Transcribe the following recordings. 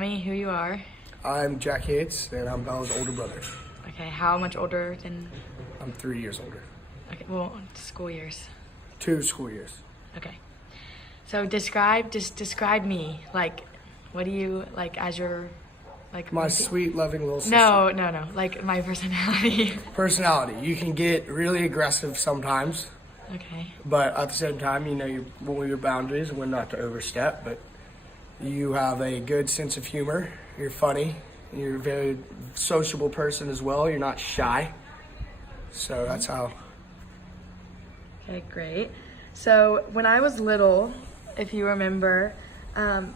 me who you are. I'm Jack Yates, and I'm Bella's older brother. Okay, how much older than? I'm 3 years older. Okay, well, school years. 2 school years. Okay. So describe me. Like, what do you, like, as your, like... My sweet, loving little sister. No. Like, my personality. Personality. You can get really aggressive sometimes. Okay. But at the same time, you know your boundaries and when not to overstep. But you have a good sense of humor. You're funny. You're a very sociable person as well. You're not shy. So that's how. Okay, great. So when I was little, if you remember,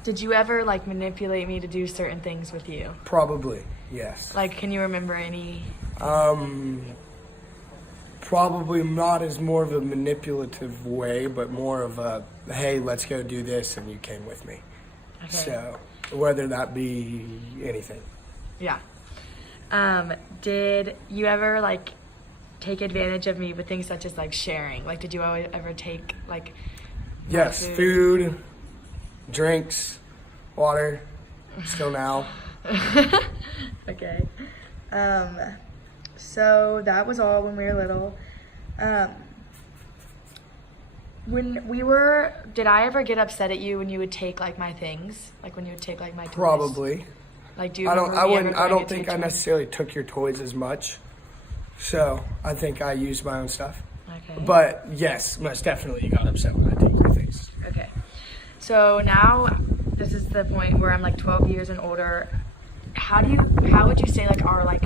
did you ever like manipulate me to do certain things with you? Probably, yes. Like, can you remember any? Probably not as more of a manipulative way, but more of a, hey, let's go do this, and you came with me. Okay. So, whether that be anything. Yeah. Did you ever like take advantage of me with things such as like sharing? Like, did you always ever take like? Yes, food, drinks, water, still now. Okay. So that was all when we were little. Did I ever get upset at you when you would take like my things? Like when you would take like my toys? Probably. Like, do you I don't think I necessarily necessarily took your toys as much. So I think I used my own stuff. Okay. But yes, most definitely you got upset when I take your things. Okay. So now this is the point where I'm like 12 years and older. How would you say like our like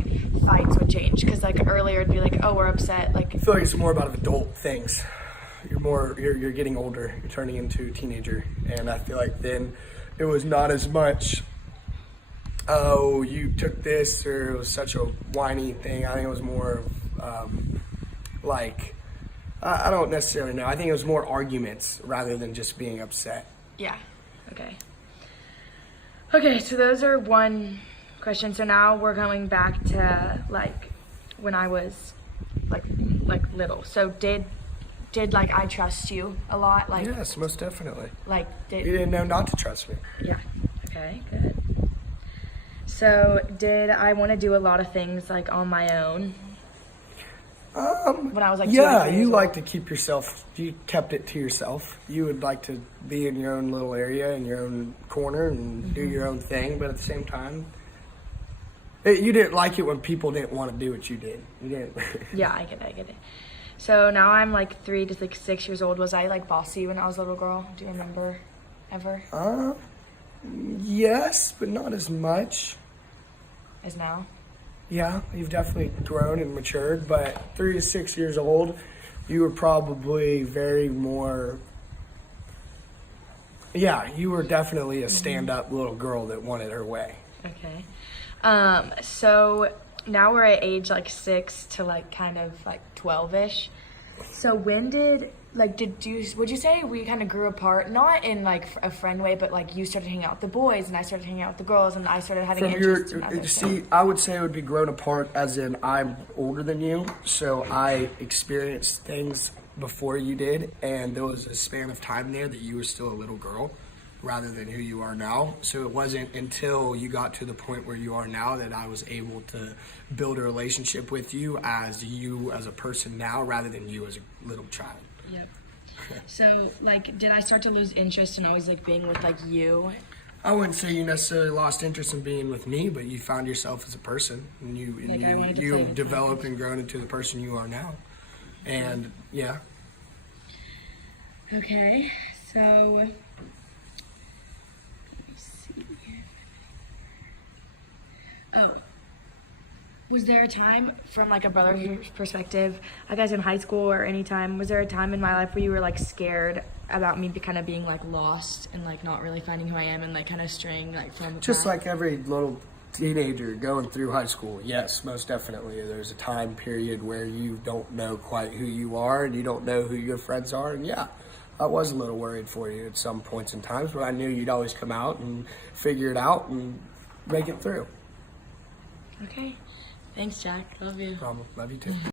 fights would change? Because like earlier it'd be like, oh, we're upset. Like, I feel like it's more about adult things. You're getting older. You're turning into a teenager, and I feel like then it was not as much. Oh, you took this, or it was such a whiny thing. I think it was more like I don't necessarily know. I think it was more arguments rather than just being upset. Yeah. Okay. Okay. So those are one question. So now we're going back to like when I was like little. So did like I trust you a lot? Like, yes, most definitely. Like, you didn't know not to trust me. Yeah. Okay. Good. So did I want to do a lot of things like on my own? When I was like, yeah, you like to keep yourself. You kept it to yourself. You would like to be in your own little area, in your own corner, and do your own thing. But at the same time, you didn't like it when people didn't want to do what you did. You didn't. Yeah, I get it. So now I'm like 3 to like 6 years old. Was I like bossy when I was a little girl? Do you remember ever? Yes, but not as much. As now? Yeah, you've definitely grown and matured, but 3 to 6 years old, you were probably very more, you were definitely a stand-up little girl that wanted her way. Okay. So now we're at age like 6 to like kind of like 12-ish. So when would you say we kind of grew apart, not in like a friend way, but like you started hanging out with the boys and I started hanging out with the girls and I started having interest in other things? I would say it would be grown apart as in I'm older than you, so I experienced things before you did, and there was a span of time there that you were still a little girl rather than who you are now. So it wasn't until you got to the point where you are now that I was able to build a relationship with you as a person now rather than you as a little child. Yep. So, like, did I start to lose interest in always, like, being with, like, you? I wouldn't say you necessarily lost interest in being with me, but you found yourself as a person, and you developed and grown into the person you are now. And, yeah. Okay, so, let me see. Oh. Was there a time, from like a brother's perspective, I guess in high school or any time, was there a time in my life where you were like scared about me kind of being like lost and like not really finding who I am and like kind of straying like from the Just path? like every little teenager going through high school, yes, most definitely. There's a time period where you don't know quite who you are and you don't know who your friends are. And yeah, I was a little worried for you at some points in times, but I knew you'd always come out and figure it out and make it through. Okay. Thanks, Jack. Love you. No problem. Love you too.